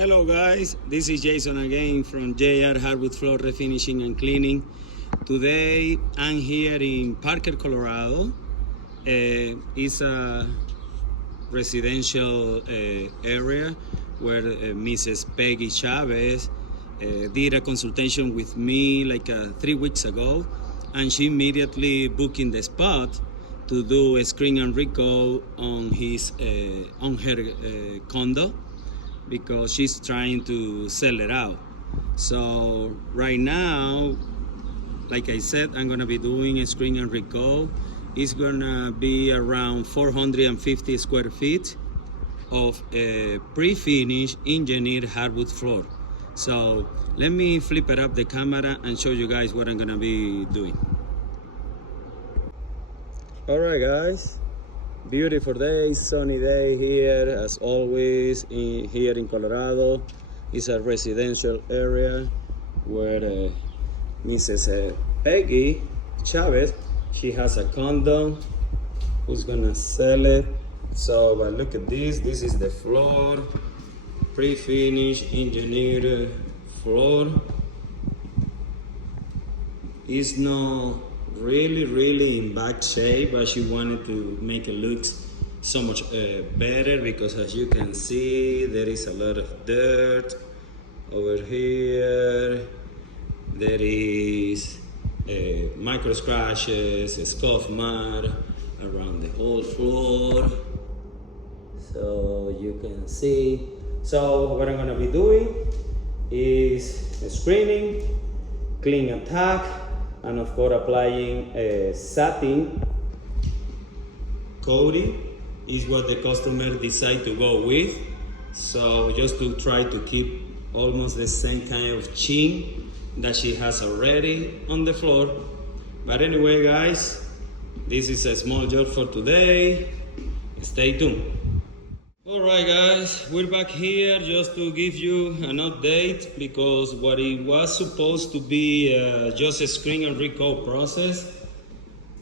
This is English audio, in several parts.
Hello guys, this is Jason again from JR Hardwood Floor Refinishing and Cleaning. Today I'm here in Parker, Colorado. It's a residential area where Mrs. Peggy Chavez did a consultation with me like 3 weeks ago, and she immediately booked in the spot to do a screen and recall on her condo, because she's trying to sell it out. So right now, like I said, I'm gonna be doing a screen and recall. It's gonna be around 450 square feet of a pre-finished engineered hardwood floor. So let me flip it up the camera and show you guys what I'm gonna be doing. All right guys, beautiful day, sunny day here as always here in Colorado. It's a residential area where Mrs. Peggy Chavez, she has a condo who's gonna sell it. So but look at this is the floor, pre-finished engineered floor. It's not really in bad shape, but she wanted to make it look so much better, because as you can see there is a lot of dirt over here. There is micro scratches, scuff mud around the whole floor, so you can see. So what I'm gonna be doing is screening, clean and tack, and of course applying a satin coating is what the customer decide to go with. So just to try to keep almost the same kind of sheen that she has already on the floor. But anyway guys, this is a small job for today. Stay tuned. All right guys, we're back here just to give you an update, because what it was supposed to be just a screen and recall process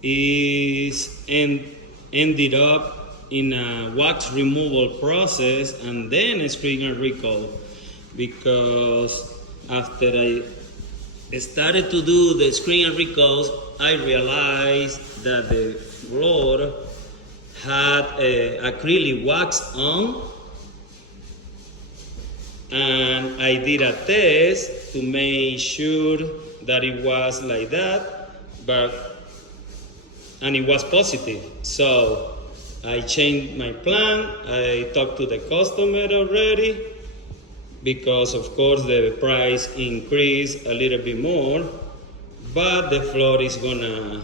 is ended up in a wax removal process and then a screen and recall, because after I started to do the screen and recalls, I realized that the floor had acrylic wax on, and I did a test to make sure that it was like that, and it was positive. So I changed my plan. I talked to the customer already, because of course the price increased a little bit more, but the floor is gonna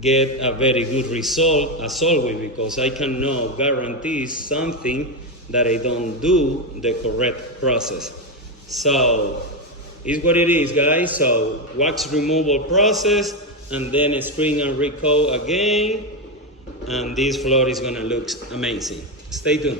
get a very good result as always, because I cannot guarantee something that I don't do the correct process. So it's what it is guys. So wax removal process and then a screen and recall again, and this floor is gonna look amazing. Stay tuned.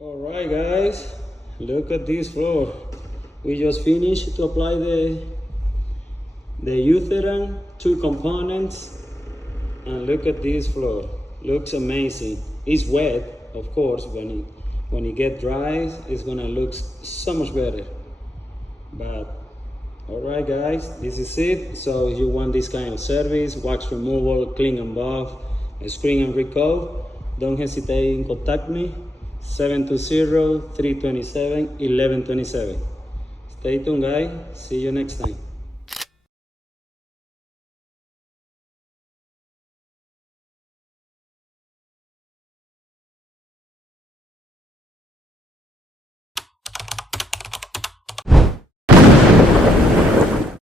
Alright guys, look at this floor. We just finished to apply the Utheran 2 components, and look at this floor. Looks amazing. It's wet, of course. When it gets dry, it's gonna look so much better. But alright guys, this is it. So if you want this kind of service, wax removal, clean and buff, a screen and recall, don't hesitate in contact me. 720-327-1127. Stay tuned guys, see you next time.